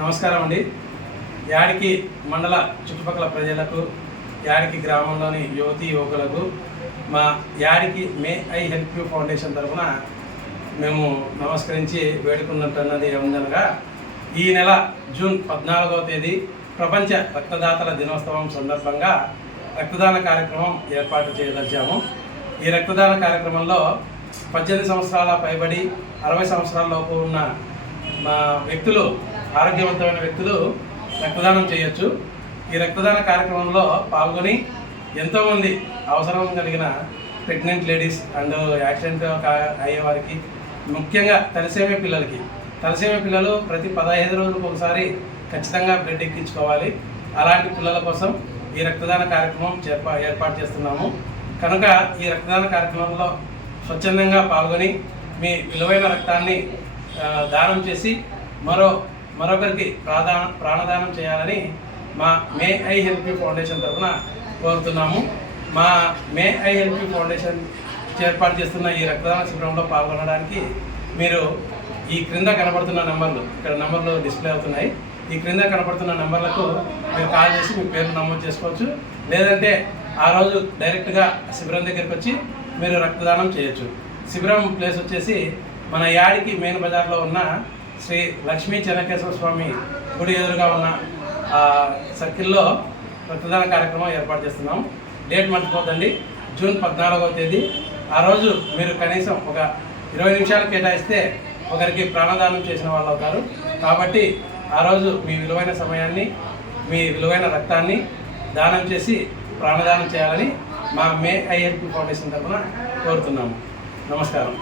నమస్కారం అండి. యాడికి మండల చుట్టుపక్కల ప్రజలకు యాడికి గ్రామంలోని యువతి యువకులకు మా యాడికి may I help you foundation తరఫున మేము నమస్కరించి వేడుకున్నట్టున్నది ఏముందనగా ఈ నెల జూన్ పద్నాలుగవ తేదీ ప్రపంచ రక్తదాతల దినోత్సవం సందర్భంగా రక్తదాన కార్యక్రమం ఏర్పాటు చేయదలిచాము. ఈ రక్తదాన కార్యక్రమంలో పద్దెనిమిది సంవత్సరాల పైబడి అరవై సంవత్సరాల లోపు ఉన్న మా వ్యక్తులు ఆరోగ్యవంతమైన వ్యక్తులు రక్తదానం చేయొచ్చు. ఈ రక్తదాన కార్యక్రమంలో పాల్గొని ఎంతోమంది అవసరం కలిగిన ప్రెగ్నెంట్ లేడీస్ అండ్ యాక్సిడెంట్ కా- అయ్యే వారికి ముఖ్యంగా తలసేమే పిల్లలకి. తలసేమే పిల్లలు ప్రతి పదహైదు రోజులకు ఒకసారి ఖచ్చితంగా బ్లడ్ ఎక్కించుకోవాలి. అలాంటి పిల్లల కోసం ఈ రక్తదాన కార్యక్రమం చేర్పా ఏర్పాటు చేస్తున్నాము. కనుక ఈ రక్తదాన కార్యక్రమంలో స్వచ్ఛందంగా పాల్గొని మీ విలువైన రక్తాన్ని దానం చేసి మరో మరొకరికి ప్రాధా ప్రాణదానం చేయాలని మా may I help you foundation తరఫున కోరుతున్నాము. మా may I help you foundation ఏర్పాటు చేస్తున్న ఈ రక్తదాన శిబిరంలో పాల్గొనడానికి మీరు ఈ క్రింద కనబడుతున్న నెంబర్లు ఇక్కడ నెంబర్లు డిస్ప్లే అవుతున్నాయి. ఈ క్రింద కనబడుతున్న నెంబర్లకు మీరు కాల్ చేసి మీ పేరు నమోదు చేసుకోవచ్చు. లేదంటే ఆ రోజు డైరెక్ట్గా శిబిరం దగ్గరికి వచ్చి మీరు రక్తదానం చేయొచ్చు. శిబిరం ప్లేస్ వచ్చేసి మన యాడికి మెయిన్ బజార్లో ఉన్న శ్రీ లక్ష్మీ చెన్నకేశ్వర స్వామి గుడి ఎదురుగా ఉన్న సర్కిల్లో రక్తదాన కార్యక్రమం ఏర్పాటు చేస్తున్నాం. డేట్ మర్చిపోద్దండి. జూన్ పద్నాలుగవ తేదీ. ఆ రోజు మీరు కనీసం ఒక ఇరవై నిమిషాలు కేటాయిస్తే ఒకరికి ప్రాణదానం చేసిన వాళ్ళు అవుతారు. కాబట్టి ఆ రోజు మీ విలువైన సమయాన్ని మీ విలువైన రక్తాన్ని దానం చేసి ప్రాణదానం చేయాలని మా మే ఐఎల్పి ఫౌండేషన్ తరఫున కోరుతున్నాము. నమస్కారం.